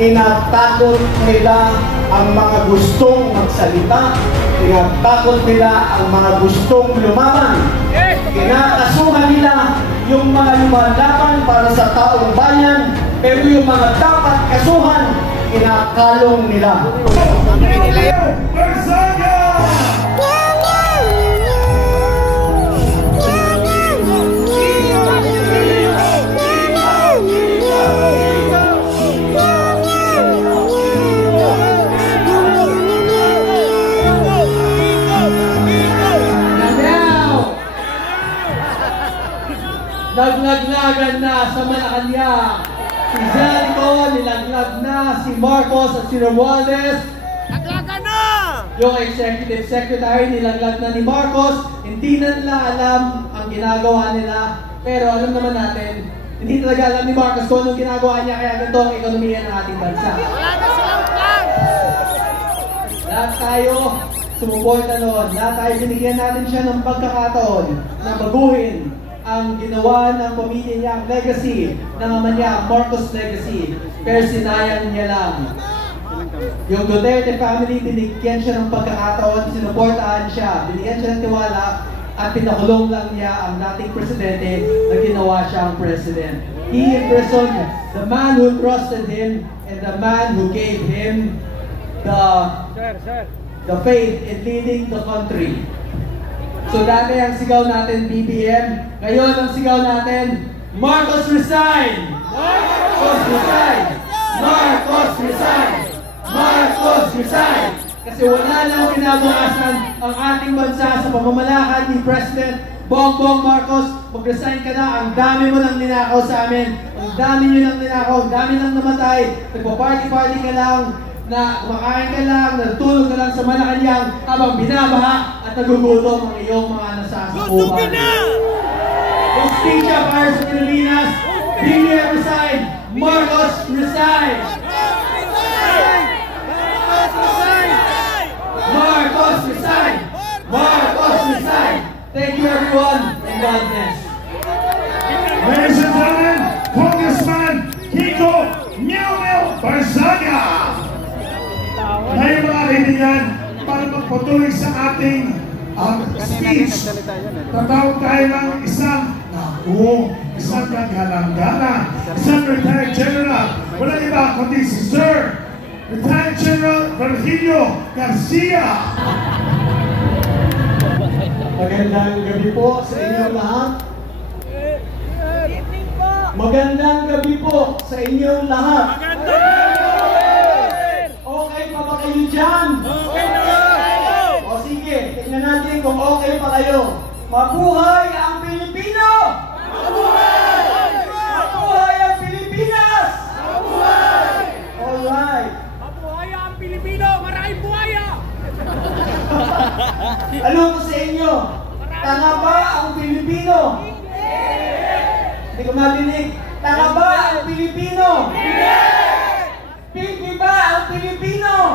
Tinatakot nila ang mga gustong magsalita. Tinatakot nila ang mga gustong lumaban. Kinakasuhan nila yung mga lumalaban para sa taong bayan, pero yung mga dapat kasuhan, kinakalong nila. Naglaglagan na sa Malacanang. Si Zelko, nilaglag na si Marcos at si Romualdez. Naglagan na! Yung executive secretary, nilaglag na ni Marcos. Hindi na nila alam ang ginagawa nila. Pero alam naman natin, hindi talaga alam ni Marcos kung anong ginagawa niya, kaya ganito ang ekonomiya ng ating bansa. Wala na silang plan! Lahat tayo sumuporta noon. Lahat tayo binigyan natin siya ng pagkakataon na baguhin ang ginawa ng pamilya niya, ang legacy ng ama niya, Marcos legacy. Pero sinayang niya lang. Yung Duterte family, binigyan siya ng pagkakataon, sinuportahan siya, binigyan siya ng tiwala, at pinakulong lang niya ang dating presidente na ginawa siyang president. He imprisoned the man who trusted him and the man who gave him the faith in leading the country. So dati ang sigaw natin BBM, ngayon ang sigaw natin Marcos resign! Marcos resign! Marcos resign! Marcos resign! Kasi wala nang kinabukasan ang ating bansa sa pamamalakad ni President Bongbong Marcos. Mag-resign ka na, ang dami mo nang ninakaw sa amin, ang dami nyo nang ninakaw, ang dami nang namatay, nagpa-party-party ka lang, na kumakain ka lang, natulog ka lang sa Malacanang habang binabaha at nagugutom ang iyong mga nasasakupan. Justicia para sa Pilipinas, BBM resign, Marcos resign! Marcos resign! Marcos resign! Thank you everyone and God bless. Ladies and gentlemen, Congressman Kiko Meow Barzaga! Ngayon mga kaibigan, para magpatuloy sa ating speech, tatawag tayo ng isang naghalanggana, isang retired general, walang iba kundi si Sir Retired General Virgilio Garcia. Magandang gabi po sa inyong lahat. Magandang gabi po sa inyong lahat. Okay pa ba kayo dyan? Okay na! O sige, tignan natin kung okay pa kayo. Mabuhay ang Pilipino! Mabuhay! Mabuhay ang Pilipinas! Mabuhay! Alright. Mabuhay ang Pilipino! Maraming buhaya! Ano ko sa inyo? Tanga ba ang Pilipino? Hindi ko marinig. Tanga ba ang Pilipino? Pipi ba ang Pilipino?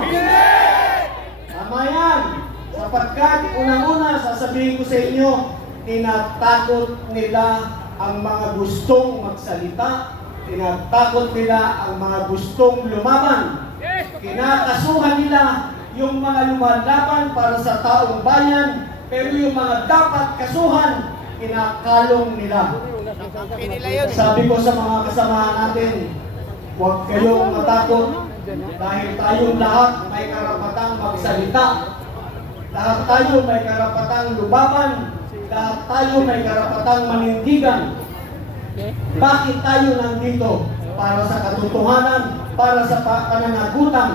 Tama yan. Sapagkat unang-una sasabihin ko sa inyo, tinatakot nila ang mga gustong magsalita, tinatakot nila ang mga gustong lumaban. Kinakasuhan nila yung mga lumalaban para sa taong bayan, pero yung mga dapat kasuhan, kinakalong nila. Sabi ko sa mga kasamahan natin, huwag kayong matakot dahil tayong lahat may karapatang magsalita. Lahat tayo may karapatang lumaban. Lahat tayo may karapatang manindigan. Bakit tayo nandito? Para sa katotohanan, para sa pananagutan.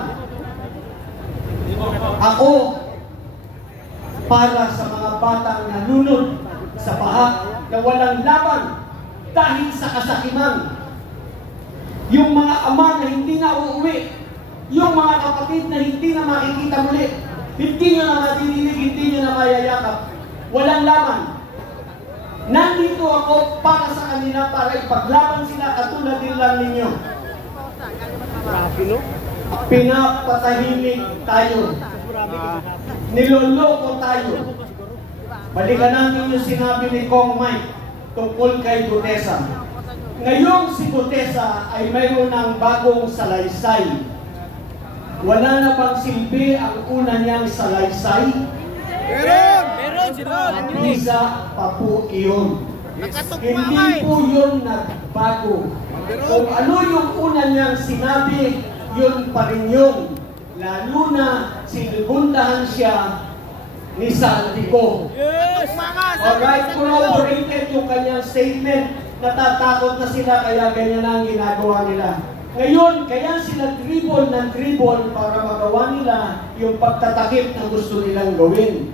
Ako, para sa mga batang nalunod sa baha na walang laban dahil sa kasakiman. Yung mga ama na hindi na uuwi, yung mga kapatid na hindi na makikita muli, hindi nyo na matinilig, hindi nyo na mayayakap, walang laban. Nandito ako para sa kanila, para ipaglaban sila katulad din lang ninyo. Pinapatahimik tayo. Niloloko tayo. Balikan natin yung sinabi ni Kong Mike tungkol kay Gutesa. Ngayong si Gutesa ay mayroon ng bagong salaysay. Wala na bang silbi ang una niyang salaysay? Meron, At isa pa po iyon. Hindi po yun nagbago. Kung ano yung una niyang sinabi, yun pa rin yun. Lalo na sinubundahan siya ni Saldico. Yes! Alright, corroborated yung kanyang statement. Natatakot na sila kaya ganyan ang ginagawa nila. Ngayon, kaya sila dribble ng dribble para magawa nila yung pagtatakip na gusto nilang gawin.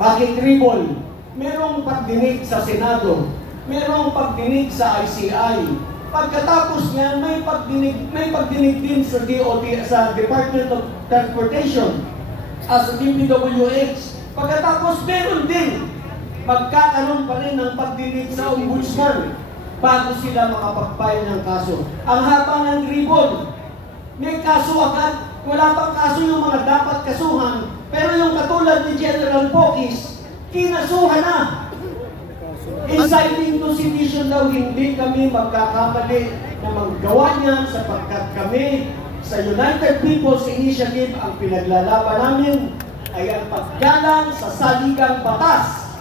Bakit dribble? Merong pagdinig sa Senado, merong pagdinig sa ICI. Pagkatapos niyan, may pagdinig din sa DOT, sa Department of Transportation, as DPWH. Pagkatapos meron din, magkakaroon pa rin ng pagdinig sa ombudsman bago sila makapag-file ng kaso. Ang haba ng dribble, may kaso agad, wala pang kaso yung mga dapat kasuhan, pero yung katulad ni General Pokis, kinasuhan na. Inciting to sedition daw, hindi kami magkakamali na maggawa niyan sapagkat kami sa United People's Initiative ang pinaglalaban namin ay ang paggalang sa saligang batas,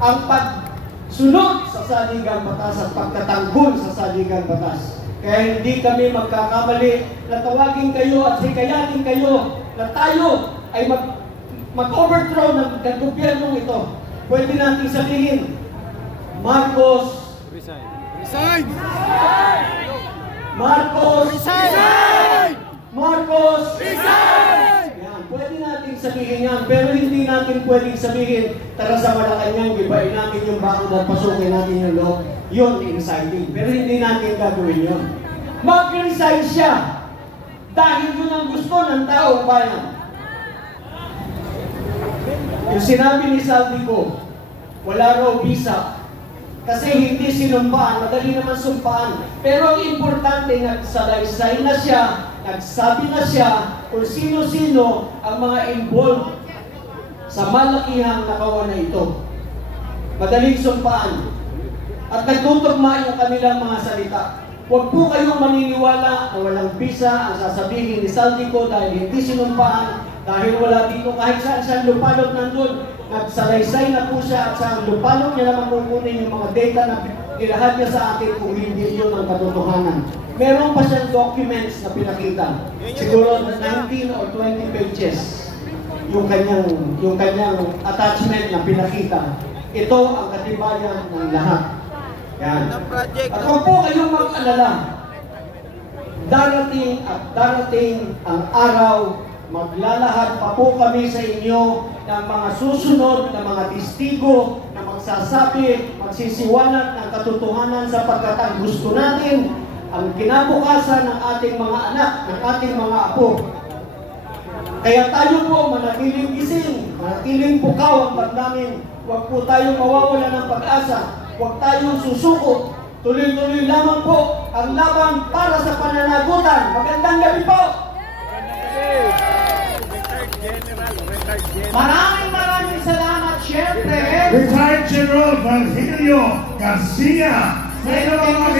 ang pagsunod sa saligang batas at pagtatanggol sa saligang batas. Kaya hindi kami magkakamali na tawagin kayo at hikayatin kayo na tayo ay mag-overthrow ng gobyernong ito. Pwede natin sabihin, Marcos, Resign! Marcos, Resign! Marcos, Resign! yan, pwede natin sabihin yan, pero hindi natin pwedeng sabihin, tara sa Malacanang, gibain natin yung bakod at pasukin natin yung loob. Yun, inciting. Pero hindi natin gagawin yun. Mag-resign siya dahil yun ang gusto ng taong bayan. Yung sinabi ni Saldico, wala raw visa. Kasi hindi sinumpaan, madali naman sumpaan. Pero ang importante, nagsalaysay na siya, nagsabi na siya kung sino-sino ang mga involved sa malakihang nakawan na ito. Madaling sumpaan. At nagtutugma yung kanilang mga salita. Huwag po kayong maniniwala na walang visa ang sasabihin ni Saldico dahil hindi sinumpaan, dahil wala dito kahit saan lupalot nandun. Nagsalaysay na po siya at sa lupalot niya naman kukunin yung mga data na nilahad niya sa atin kung hindi yun ang katotohanan. Meron pa siyang documents na pinakita. Siguro 19 or 20 pages yung kanyang attachment na pinakita. Ito ang katibayan ng lahat. Yan. At huwag po kayong mag-alala. Darating at darating ang araw, maglalahad pa po kami sa inyo ng mga susunod na mga testigo na magsasabi, magsisiwalat ng katotohanan sapagkat ang gusto natin, ang kinabukasan ng ating mga anak, ng ating mga apo. Kaya tayo po manatiling gising, manatiling pukaw ang damdamin. Huwag po tayong mawawala ng pag-asa. Huwag tayong susuko. Tuloy-tuloy lamang po ang laban para sa pananagutan. Magandang gabi po! Maraming salamat, syempre. Retired General Virgilio Garcia. Sino ang mga